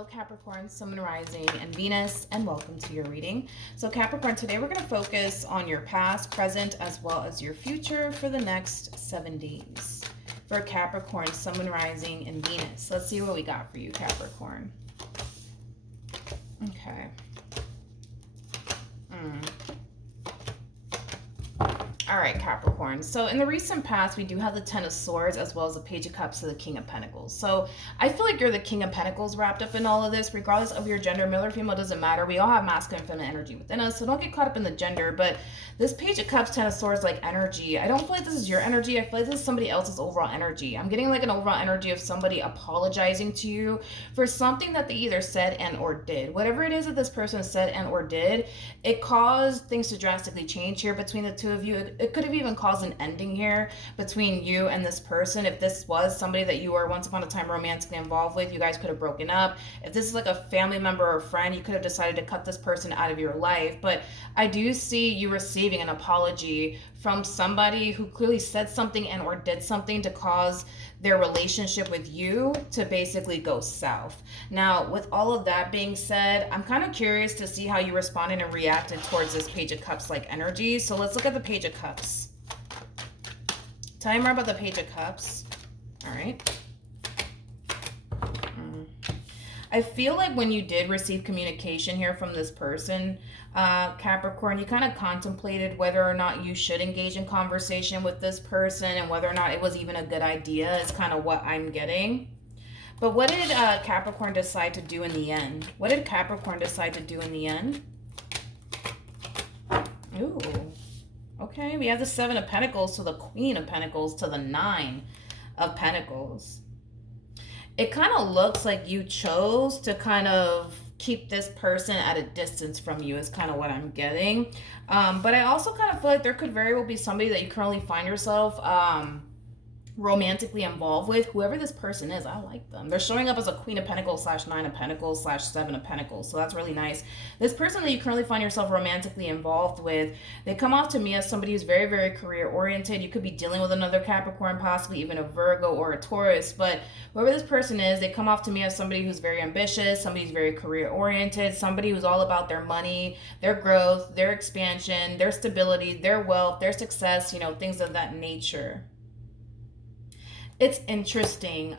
Hello Capricorn, Sun, Moon, Rising, and Venus, and welcome to your reading. So Capricorn, today we're going to focus on your past, present, as well as your future for the next 7 days. For Capricorn, Sun, Moon, Rising, and Venus. Let's see what we got for you, Capricorn. Okay. All right, Capricorn. So in the recent past, we do have the Ten of Swords as well as the Page of Cups and the King of Pentacles. So I feel like you're the King of Pentacles wrapped up in all of this, regardless of your gender, male or female, doesn't matter. We all have masculine and feminine energy within us, so don't get caught up in the gender. But this Page of Cups, Ten of Swords, like energy, I don't feel like this is your energy. I feel like this is somebody else's overall energy. I'm getting like an overall energy of somebody apologizing to you for something that they either said and or did. Whatever it is that this person said and or did, it caused things to drastically change here between the two of you. It could have even caused an ending here between you and this person. If this was somebody that you were once upon a time romantically involved with, you guys could have broken up. If this is like a family member or friend, you could have decided to cut this person out of your life. But I do see you receiving an apology from somebody who clearly said something and or did something to cause their relationship with you to basically go south. Now, with all of that being said, I'm kind of curious to see how you responded and reacted towards this Page of Cups like energy. So let's look at the Page of Cups. Tell me more about the Page of Cups. All right. I feel like when you did receive communication here from this person, Capricorn, you kind of contemplated whether or not you should engage in conversation with this person and whether or not it was even a good idea is kind of what I'm getting. But what did Capricorn decide to do in the end? What did Capricorn decide to do in the end? Ooh. Okay, we have the Seven of Pentacles to the Queen of Pentacles to the Nine of Pentacles. It kind of looks like you chose to kind of keep this person at a distance from you is kind of what I'm getting. But I also kind of feel like there could very well be somebody that you currently find yourself romantically involved with. Whoever this person is, I like them. They're showing up as a Queen of Pentacles / Nine of Pentacles / Seven of Pentacles. So that's really nice. This person that you currently find yourself romantically involved with, they come off to me as somebody who's very, very career oriented. You could be dealing with another Capricorn, possibly even a Virgo or a Taurus. But whoever this person is, they come off to me as somebody who's very ambitious, somebody who's very career oriented, somebody who's all about their money, their growth, their expansion, their stability, their wealth, their success, you know, things of that nature. It's interesting.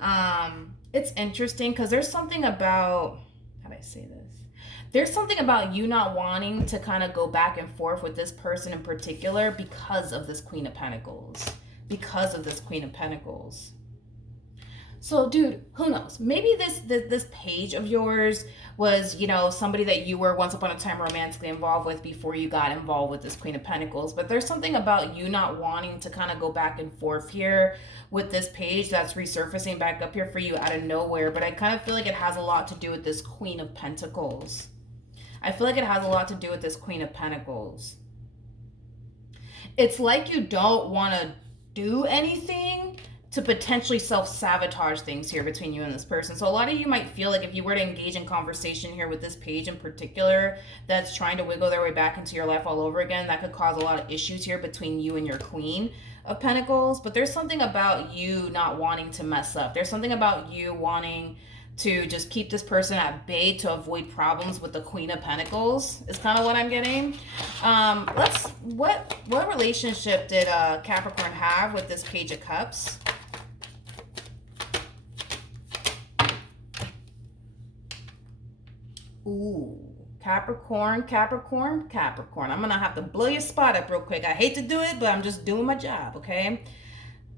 It's interesting because there's something about, how do I say this? There's something about you not wanting to kind of go back and forth with this person in particular because of this Queen of Pentacles. Because of this Queen of Pentacles. So, dude, who knows? Maybe this page of yours was, you know, somebody that you were once upon a time romantically involved with before you got involved with this Queen of Pentacles. But there's something about you not wanting to kind of go back and forth here with this page that's resurfacing back up here for you out of nowhere. But I kind of feel like it has a lot to do with this Queen of Pentacles. I feel like it has a lot to do with this Queen of Pentacles. It's like you don't want to do anything to potentially self-sabotage things here between you and this person. So a lot of you might feel like if you were to engage in conversation here with this page in particular that's trying to wiggle their way back into your life all over again, that could cause a lot of issues here between you and your Queen of Pentacles. But there's something about you not wanting to mess up. There's something about you wanting to just keep this person at bay to avoid problems with the Queen of Pentacles is kind of what I'm getting. What relationship did Capricorn have with this Page of Cups? Ooh, Capricorn. I'm gonna have to blow your spot up real quick. I hate to do it, but I'm just doing my job, okay?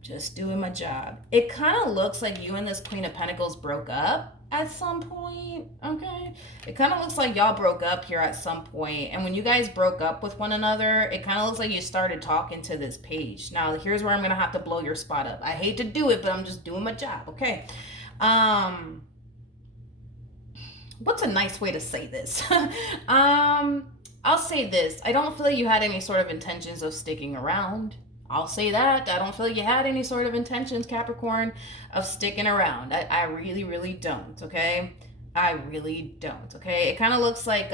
Just doing my job. It kind of looks like you and this Queen of Pentacles broke up at some point, okay? It kind of looks like y'all broke up here at some point. And when you guys broke up with one another, it kind of looks like you started talking to this page. Now, here's where I'm gonna have to blow your spot up. I hate to do it, but I'm just doing my job, okay? What's a nice way to say this? I'll say this. I don't feel like you had any sort of intentions of sticking around. I'll say that. I don't feel like you had any sort of intentions, Capricorn, of sticking around. I really, really don't, okay? I really don't, okay? It kind of looks like,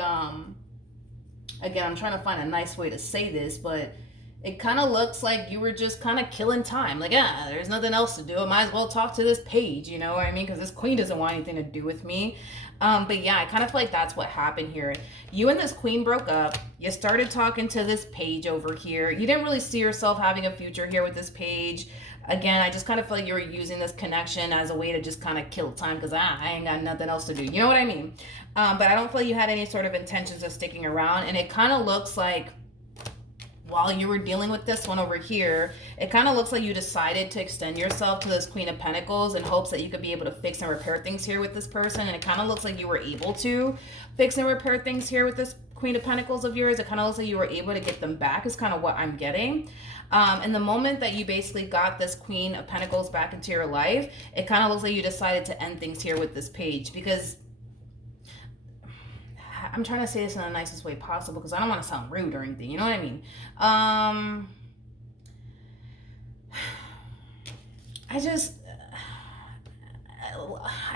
again, I'm trying to find a nice way to say this, but It kind of looks like you were just kind of killing time. Like, there's nothing else to do. I might as well talk to this page, you know what I mean? Because this queen doesn't want anything to do with me. But yeah, I kind of feel like that's what happened here. You and this queen broke up. You started talking to this page over here. You didn't really see yourself having a future here with this page. Again, I just kind of feel like you were using this connection as a way to just kind of kill time because I ain't got nothing else to do. You know what I mean? But I don't feel like you had any sort of intentions of sticking around. And it kind of looks like while you were dealing with this one over here, it kind of looks like you decided to extend yourself to this Queen of Pentacles in hopes that you could be able to fix and repair things here with this person. And it kind of looks like you were able to fix and repair things here with this Queen of Pentacles of yours. It kind of looks like you were able to get them back is kind of what I'm getting. And the moment that you basically got this Queen of Pentacles back into your life, it kind of looks like you decided to end things here with this page, because I'm trying to say this in the nicest way possible because I don't want to sound rude or anything. You know what I mean? I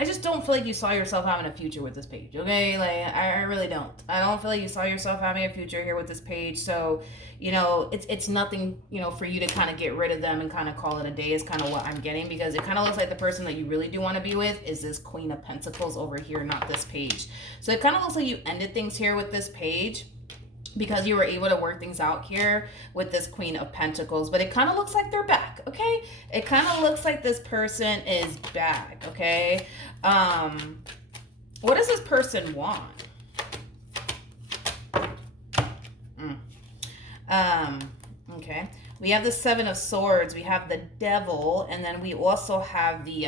just don't feel like you saw yourself having a future with this page, okay? Like, I really don't. I don't feel like you saw yourself having a future here with this page. So, you know, it's nothing, you know, for you to kind of get rid of them and kind of call it a day is kind of what I'm getting, because it kind of looks like the person that you really do want to be with is this Queen of Pentacles over here, not this page. So it kind of looks like you ended things here with this page because you were able to work things out here with this Queen of Pentacles. But it kind of looks like they're back, okay? It kind of looks like this person is back, okay? What does this person want? Okay. We have the Seven of Swords. We have the Devil. And then we also have the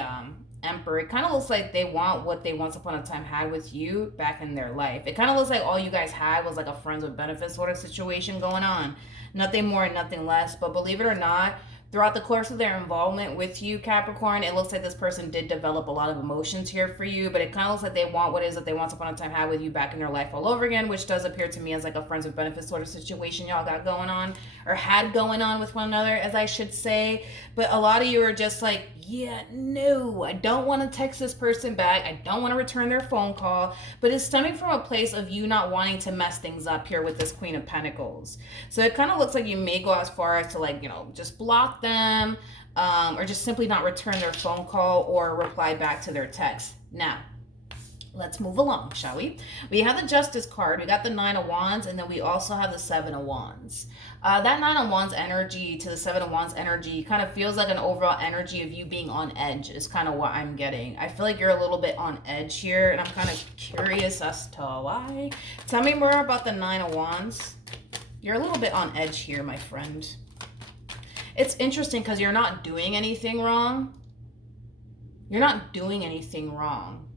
Emperor. It kind of looks like they want what they once upon a time had with you back in their life. It kind of looks like all you guys had was like a friends with benefits sort of situation going on. Nothing more and nothing less. But believe it or not, throughout the course of their involvement with you, Capricorn, it looks like this person did develop a lot of emotions here for you, but it kind of looks like they want what it is that they once upon a time had with you back in their life all over again, which does appear to me as like a friends with benefits sort of situation y'all got going on, or had going on with one another, as I should say. But a lot of you are just like, yeah, no, I don't want to text this person back. I don't want to return their phone call. But it's stemming from a place of you not wanting to mess things up here with this Queen of Pentacles. So it kind of looks like you may go as far as to, like, you know, just block them, or just simply not return their phone call or reply back to their text. Now, let's move along, shall we? We have the Justice card. We got the Nine of Wands, and then we also have the Seven of Wands. That Nine of Wands energy to the Seven of Wands energy kind of feels like an overall energy of you being on edge is kind of what I'm getting. I feel like you're a little bit on edge here, and I'm kind of curious as to why. Tell me more about the Nine of Wands. You're a little bit on edge here, my friend. It's interesting because you're not doing anything wrong. You're not doing anything wrong.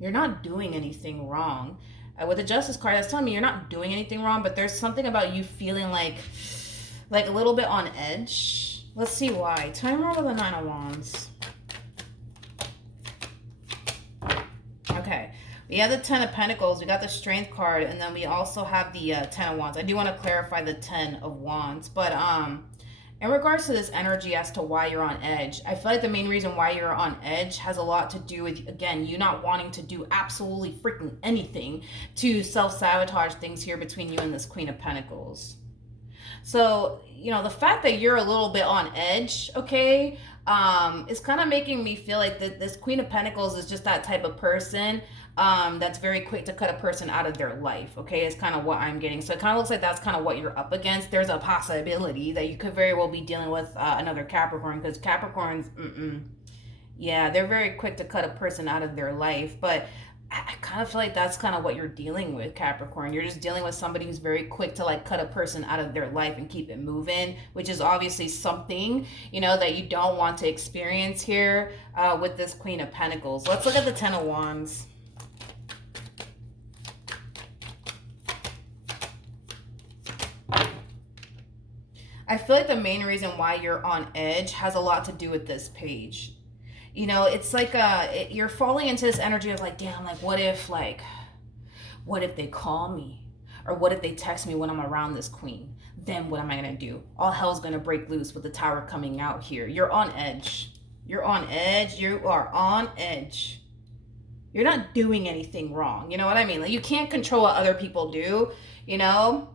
You're not doing anything wrong. With the Justice card, that's telling me you're not doing anything wrong, but there's something about you feeling like a little bit on edge. Let's see why. Tell me more about the Nine of Wands. Okay. We have the Ten of Pentacles. We got the Strength card, and then we also have the Ten of Wands. I do want to clarify the Ten of Wands, but in regards to this energy as to why you're on edge, I feel like the main reason why you're on edge has a lot to do with, again, you not wanting to do absolutely freaking anything to self-sabotage things here between you and this Queen of Pentacles. So, you know, the fact that you're a little bit on edge, okay, is kind of making me feel like that this Queen of Pentacles is just that type of person that's very quick to cut a person out of their life, okay, is kind of what I'm getting. So it kind of looks like that's kind of what you're up against. There's a possibility that you could very well be dealing with another Capricorn, because Capricorns, yeah, they're very quick to cut a person out of their life. But I kind of feel like that's kind of what you're dealing with, Capricorn. You're just dealing with somebody who's very quick to like cut a person out of their life and keep it moving, which is obviously something, you know, that you don't want to experience here with this Queen of Pentacles. Let's look at the Ten of Wands. I feel like the main reason why you're on edge has a lot to do with this page. You know, it's like you're falling into this energy of like, damn, like what if they call me? Or what if they text me when I'm around this queen? Then what am I going to do? All hell's going to break loose with the Tower coming out here. You're on edge. You're on edge. You are on edge. You're not doing anything wrong. You know what I mean? Like, you can't control what other people do, you know?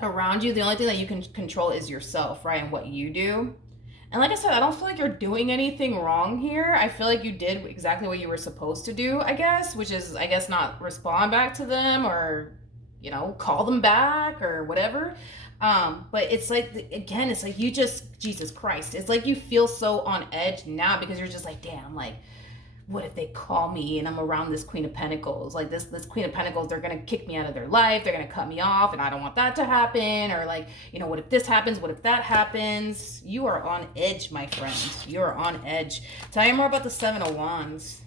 around you. The only thing that you can control is yourself, right? And what you do. And like I said, I don't feel like you're doing anything wrong here. I feel like you did exactly what you were supposed to do, I guess, which is, I guess, not respond back to them or, you know, call them back or whatever. But it's like, again, it's like you just, Jesus Christ, it's like you feel so on edge now because you're just like, damn, like, what if they call me and I'm around this Queen of Pentacles? Like this Queen of Pentacles, they're gonna kick me out of their life, they're gonna cut me off, and I don't want that to happen. Or like, you know, what if this happens? What if that happens? You are on edge, my friend. You are on edge. Tell me more about the Seven of Wands.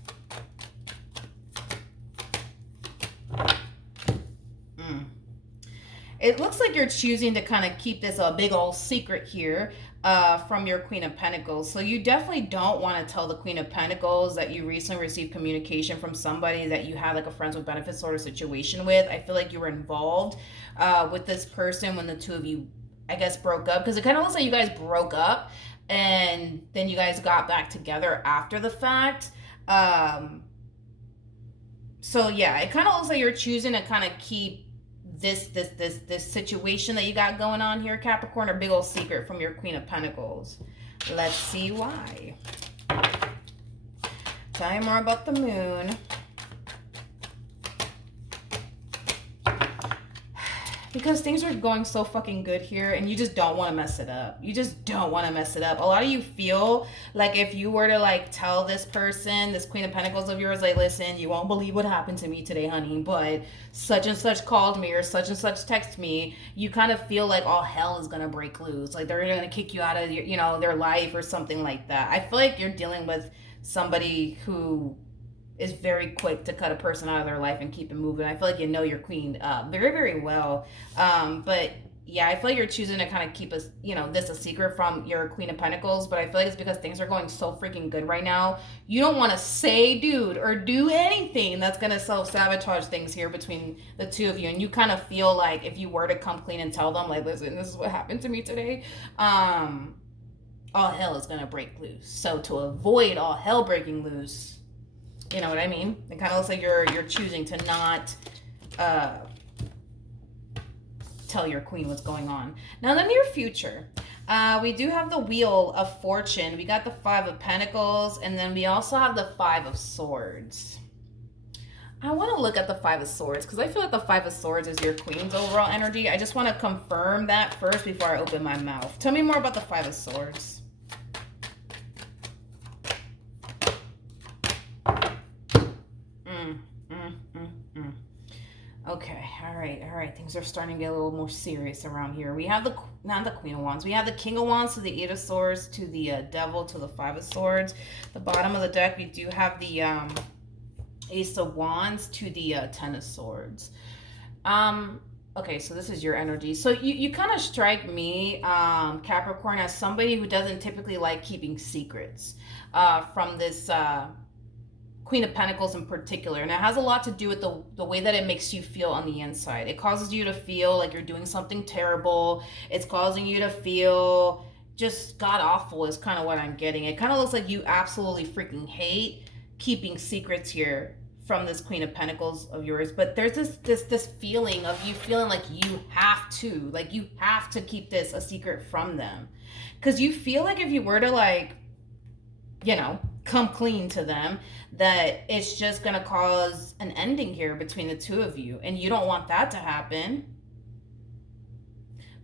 It looks like you're choosing to kind of keep this a big old secret here from your Queen of Pentacles. So you definitely don't want to tell the Queen of Pentacles that you recently received communication from somebody that you had like a friends with benefits sort of situation with. I feel like you were involved with this person when the two of you, I guess, broke up. Because it kind of looks like you guys broke up and then you guys got back together after the fact. So yeah, it kind of looks like you're choosing to kind of keep this situation that you got going on here, Capricorn, a big old secret from your Queen of Pentacles. Let's see why. Tell me more about the Moon. Because things are going so fucking good here and you just don't want to mess it up. You just don't want to mess it up. A lot of you feel like if you were to like tell this person, this Queen of Pentacles of yours, like, listen, you won't believe what happened to me today, honey, but such and such called me or such and such text me, you kind of feel like all hell is going to break loose. Like they're going to kick you out of your, you know, their life or something like that. I feel like you're dealing with somebody who is very quick to cut a person out of their life and keep it moving. I feel like you know your queen very, very well. But yeah, I feel like you're choosing to kind of keep us, you know, this a secret from your Queen of Pentacles. But I feel like it's because things are going so freaking good right now. You don't want to say, dude, or do anything that's going to self-sabotage things here between the two of you. And you kind of feel like if you were to come clean and tell them, like, listen, this is what happened to me today, all hell is going to break loose. So to avoid all hell breaking loose, you know what I mean? It kind of looks like you're choosing to not tell your queen what's going on. Now, in the near future, we do have the Wheel of Fortune. We got the Five of Pentacles, and then we also have the Five of Swords. I want to look at the Five of Swords because I feel like the Five of Swords is your queen's overall energy. I just want to confirm that first before I open my mouth. Tell me more about the Five of Swords. Okay, all right. Things are starting to get a little more serious around here. We have not the Queen of Wands. We have the King of Wands to the Eight of Swords to the Devil to the Five of Swords. The bottom of the deck, we do have the Ace of Wands to the Ten of Swords. Okay, so this is your energy. So you kind of strike me, Capricorn, as somebody who doesn't typically like keeping secrets from this Queen of Pentacles in particular. And it has a lot to do with the way that it makes you feel on the inside. It causes you to feel like you're doing something terrible. It's causing you to feel just god-awful is kind of what I'm getting. It kind of looks like you absolutely freaking hate keeping secrets here from this Queen of Pentacles of yours. But there's this feeling of you feeling like you have to keep this a secret from them. Because you feel like if you were to, like, you know, come clean to them, that it's just going to cause an ending here between the two of you. And you don't want that to happen.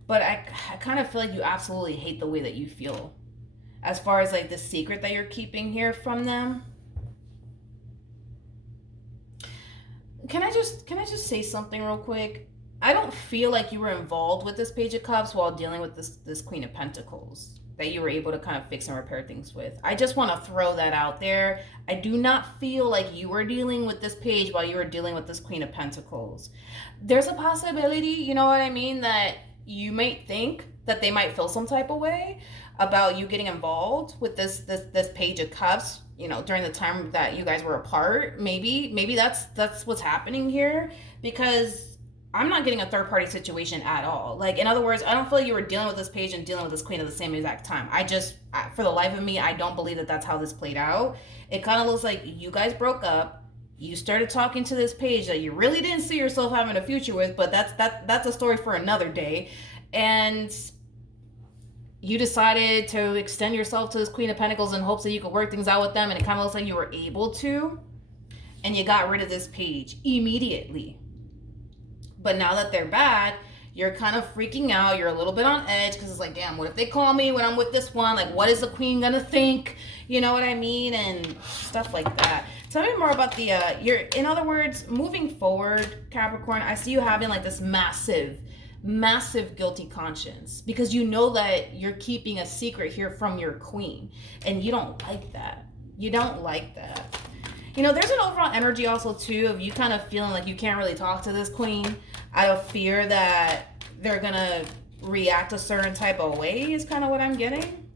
But I kind of feel like you absolutely hate the way that you feel as far as like the secret that you're keeping here from them. Can I just say something real quick? I don't feel like you were involved with this Page of Cups while dealing with this Queen of Pentacles that you were able to kind of fix and repair things with. I just want to throw that out there. I do not feel like you were dealing with this page while you were dealing with this Queen of Pentacles. There's a possibility, you know what I mean, that you might think that they might feel some type of way about you getting involved with this Page of Cups, you know, during the time that you guys were apart. Maybe that's what's happening here, because I'm not getting a third-party situation at all. Like, in other words, I don't feel like you were dealing with this page and dealing with this queen at the same exact time. For the life of me, I don't believe that that's how this played out. It kind of looks like you guys broke up You started talking to this page that you really didn't see yourself having a future with, but that's a story for another day. And you decided to extend yourself to this Queen of Pentacles in hopes that you could work things out with them, and it kind of looks like you were able to, and you got rid of this page immediately. But now that they're back, you're kind of freaking out. You're a little bit on edge because it's like, damn, what if they call me when I'm with this one? Like, what is the Queen gonna think? You know what I mean? And stuff like that. Tell me more about the, in other words, moving forward, Capricorn, I see you having like this massive guilty conscience because you know that you're keeping a secret here from your queen, and you don't like that. You don't like that. You know, there's an overall energy also too of you kind of feeling like you can't really talk to this queen out of fear that they're gonna react a certain type of way is kind of what I'm getting.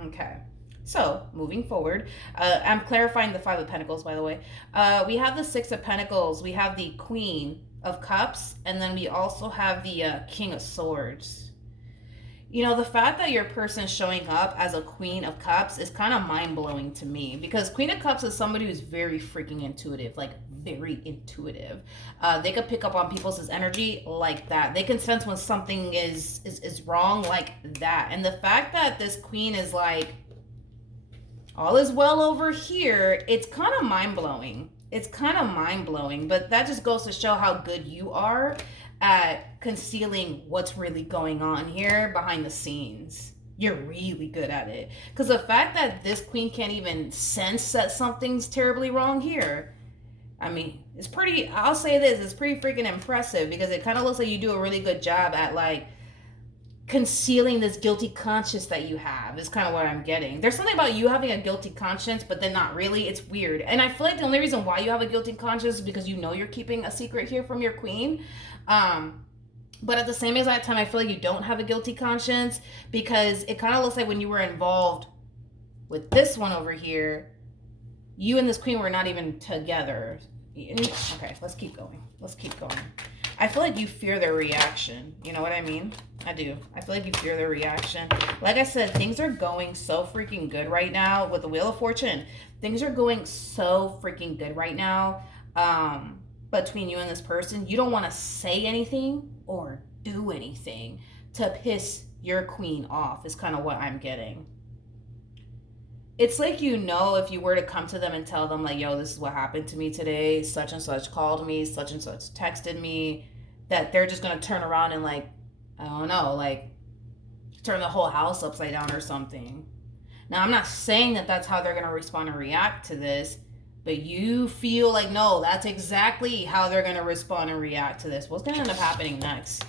Okay. So, moving forward, I'm clarifying the Five of Pentacles, by the way. We have the Six of Pentacles, we have the Queen of Cups, and then we also have the King of Swords. You know, the fact that your person is showing up as a Queen of Cups is kind of mind-blowing to me, because Queen of Cups is somebody who's very freaking intuitive, like very intuitive. They could pick up on people's energy like that. They can sense when something is wrong like that. And the fact that this Queen is like, all is well over here, it's kind of mind-blowing. It's kind of mind-blowing, but that just goes to show how good you are at concealing what's really going on here behind the scenes. You're really good at it. Because the fact that this queen can't even sense that something's terribly wrong here, I mean, it's pretty, I'll say this, it's pretty freaking impressive, because it kind of looks like you do a really good job at like concealing this guilty conscience that you have is kind of what I'm getting. There's something about you having a guilty conscience, but then not really. It's weird. And I feel like the only reason why you have a guilty conscience is because you know you're keeping a secret here from your queen. But at the same exact time, I feel like you don't have a guilty conscience, because it kind of looks like when you were involved with this one over here, you and this queen were not even together. Okay, let's keep going. Let's keep going. I feel like you fear their reaction. You know what I mean? I do. I feel like you fear their reaction. Like I said, things are going so freaking good right now with the Wheel of Fortune. Things are going so freaking good right now between you and this person. You don't want to say anything or do anything to piss your queen off is kind of what I'm getting. It's like, you know, if you were to come to them and tell them like, yo, this is what happened to me today, such and such called me, such and such texted me, that they're just going to turn around and like, I don't know, like turn the whole house upside down or something. Now, I'm not saying that that's how they're going to respond and react to this, but you feel like, no, that's exactly how they're going to respond and react to this. What's going to end up happening next?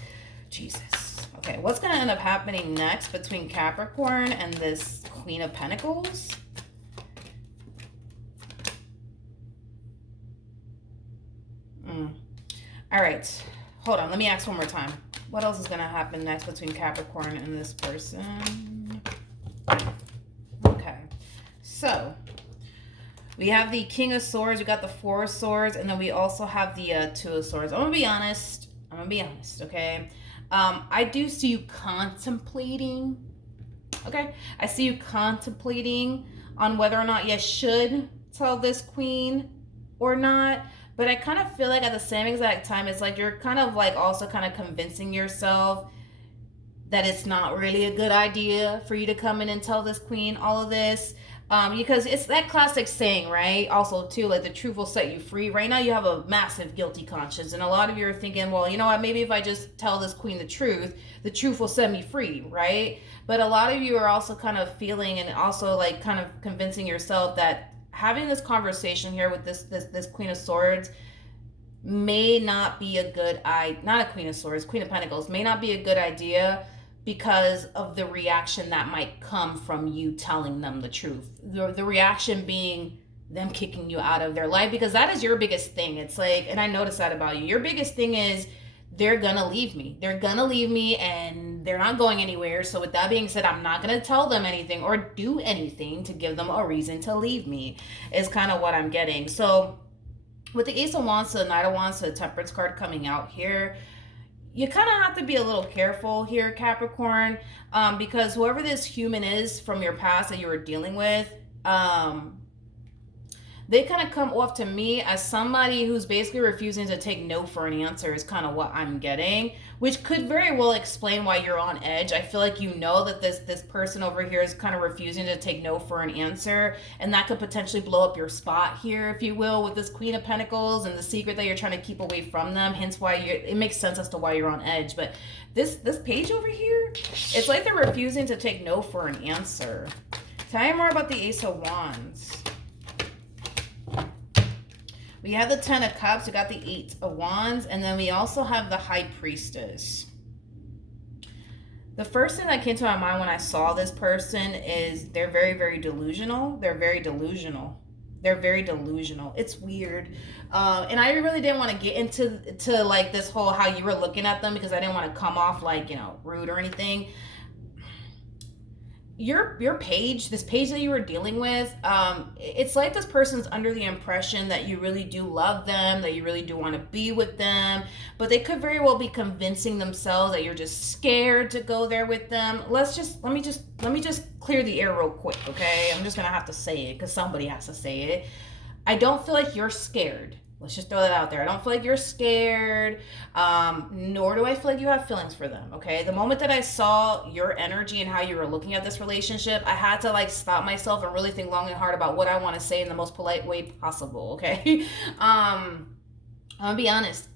Jesus. Okay, what's going to end up happening next between Capricorn and this Queen of Pentacles? All right. Hold on. Let me ask one more time. What else is going to happen next between Capricorn and this person? Okay. So, we have the King of Swords. We got the Four of Swords. And then we also have the Two of Swords. I'm going to be honest. Okay? I do see you contemplating. Okay? I see you contemplating on whether or not you should tell this queen or not. But I kind of feel like at the same exact time, it's like you're kind of like also kind of convincing yourself that it's not really a good idea for you to come in and tell this queen all of this. Because it's that classic saying, right? Also, too, like the truth will set you free. Right now, you have a massive guilty conscience. And a lot of you are thinking, well, you know what? Maybe if I just tell this queen the truth will set me free, right? But a lot of you are also kind of feeling and also like kind of convincing yourself that having this conversation here with this Queen of Swords may not be a good not a Queen of Swords, Queen of Pentacles may not be a good idea because of the reaction that might come from you telling them the truth. The reaction being them kicking you out of their life, because that is your biggest thing. It's like, and I noticed that about you. Your biggest thing is they're gonna leave me. They're gonna leave me and they're not going anywhere. So with that being said, I'm not gonna tell them anything or do anything to give them a reason to leave me, is kind of what I'm getting. So with the Ace of Wands to the Knight of Wands to the Temperance card coming out here, you kind of have to be a little careful here, Capricorn, because whoever this human is from your past that you were dealing with, they kind of come off to me as somebody who's basically refusing to take no for an answer is kind of what I'm getting, which could very well explain why you're on edge. I feel like you know that this person over here is kind of refusing to take no for an answer, and that could potentially blow up your spot here, if you will, with this Queen of Pentacles and the secret that you're trying to keep away from them. Hence why it makes sense as to why you're on edge. But this page over here, it's like they're refusing to take no for an answer. Tell me more about the Ace of Wands. We have the Ten of Cups, we got the Eight of Wands, and then we also have the High Priestess. The first thing that came to my mind when I saw this person is they're very, very delusional. They're very delusional. They're very delusional. It's weird. And I really didn't want to get into like this whole how you were looking at them, because I didn't want to come off like, you know, rude or anything. Your page, this page that you were dealing with, it's like this person's under the impression that you really do love them, that you really do want to be with them, but they could very well be convincing themselves that you're just scared to go there with them. Let me just clear the air real quick, okay? I'm just gonna have to say it because somebody has to say it. I don't feel like you're scared. Let's just throw that out there. I don't feel like you're scared, nor do I feel like you have feelings for them, okay? The moment that I saw your energy and how you were looking at this relationship, I had to like stop myself and really think long and hard about what I want to say in the most polite way possible, okay? I'm gonna be honest.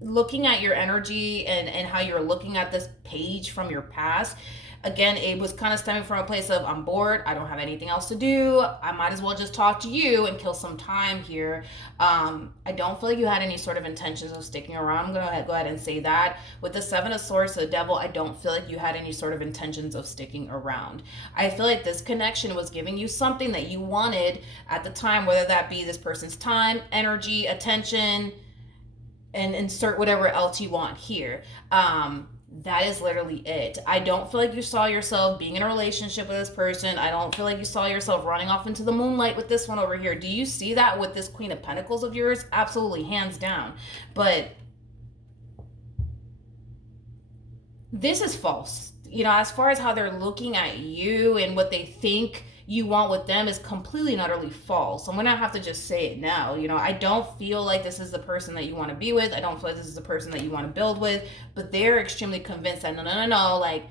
Looking at your energy and how you're looking at this page from your past, again, it was kind of stemming from a place of, I'm bored, I don't have anything else to do, I might as well just talk to you and kill some time here. I don't feel like you had any sort of intentions of sticking around. I'm going to go ahead and say that. With the Seven of Swords, the Devil, I don't feel like you had any sort of intentions of sticking around. I feel like this connection was giving you something that you wanted at the time, whether that be this person's time, energy, attention, and insert whatever else you want here. That is literally it. I don't feel like you saw yourself being in a relationship with this person. I don't feel like you saw yourself running off into the moonlight with this one over here. Do you see that with this Queen of Pentacles of yours? Absolutely, hands down. But this is false. You know, as far as how they're looking at you and what they think you want with them is completely and utterly false. I'm gonna have to just say it now. You know, I don't feel like this is the person that you want to be with. I don't feel like this is the person that you want to build with, but they're extremely convinced that no, like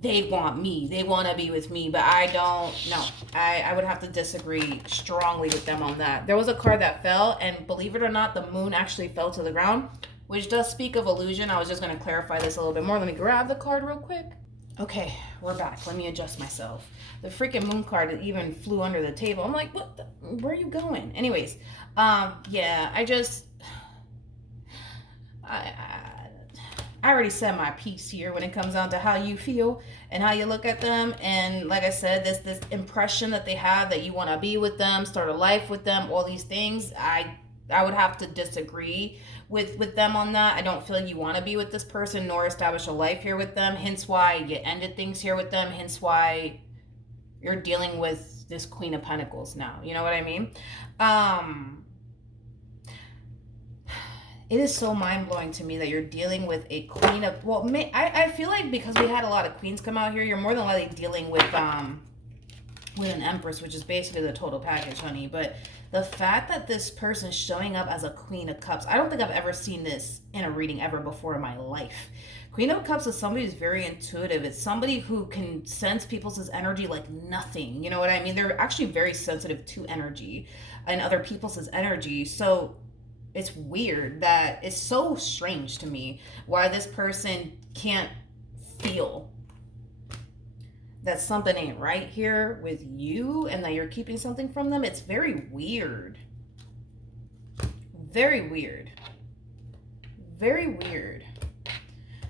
they want me, they want to be with me, but I don't know. I would have to disagree strongly with them on that. There was a card that fell, and believe it or not, the moon actually fell to the ground, which does speak of illusion. I was just going to clarify this a little bit more. Let me grab the card real quick. Okay, we're back. Let me adjust myself. The freaking moon card even flew under the table. I'm like, where are you going? Anyways, yeah, I already said my piece here when it comes down to how you feel and how you look at them. And like I said, this impression that they have that you want to be with them, start a life with them, all these things, I would have to disagree with them on that. I don't feel like you want to be with this person nor establish a life here with them. Hence why you ended things here with them. Hence why you're dealing with this Queen of Pentacles now. You know what I mean? It is so mind-blowing to me that you're dealing with a queen of... Well, I feel like because we had a lot of queens come out here, you're more than likely dealing with an empress, which is basically the total package, honey. But the fact that this person's showing up as a Queen of Cups, I don't think I've ever seen this in a reading ever before in my life. Queen of Cups is somebody who's very intuitive. It's somebody who can sense people's energy like nothing. You know what I mean? They're actually very sensitive to energy and other people's energy. So it's weird that it's so strange to me why this person can't feel that something ain't right here with you and that you're keeping something from them. It's very weird. Very weird. Very weird.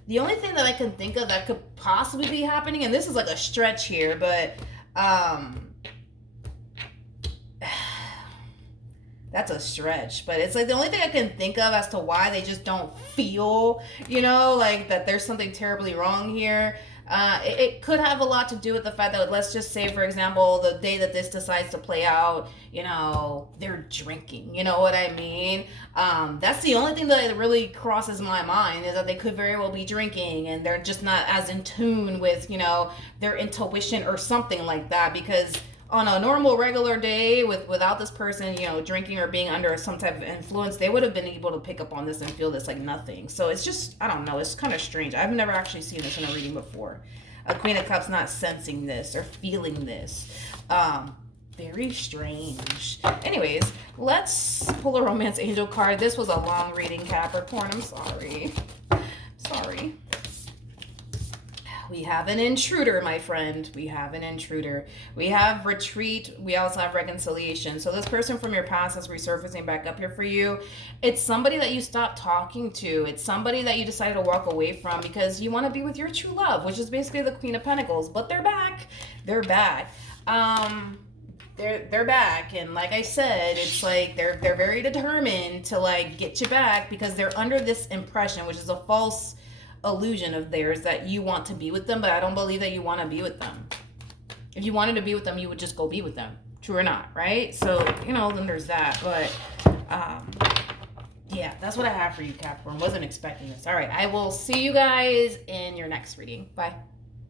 The only thing that I can think of that could possibly be happening, and this is like a stretch here, but that's a stretch, but it's like the only thing I can think of as to why they just don't feel, you know, like that there's something terribly wrong here. It could have a lot to do with the fact that, let's just say, for example, the day that this decides to play out, you know, they're drinking, you know what I mean? That's the only thing that really crosses my mind, is that they could very well be drinking and they're just not as in tune with, you know, their intuition or something like that, because on a normal regular day without this person, you know, drinking or being under some type of influence, they would have been able to pick up on this and feel this like nothing. So it's just, I don't know, it's kind of strange. I've never actually seen this in a reading before. A Queen of Cups not sensing this or feeling this. Very strange. Anyways, let's pull a romance angel card. This was a long reading, Capricorn. I'm sorry. Sorry. We have an intruder, my friend. We have an intruder. We have retreat. We also have reconciliation. So this person from your past is resurfacing back up here for you. It's somebody that you stopped talking to. It's somebody that you decided to walk away from because you want to be with your true love, which is basically the Queen of Pentacles. But they're back. They're back. They're back, and like I said, it's like they're very determined to like get you back because they're under this impression, which is a false illusion of theirs, that you want to be with them, but I don't believe that you want to be with them. If you wanted to be with them, you would just go be with them. True or not, right? So, you know, then there's that. But yeah, that's what I have for you, Capricorn. Wasn't expecting this. All right, I will see you guys in your next reading. Bye.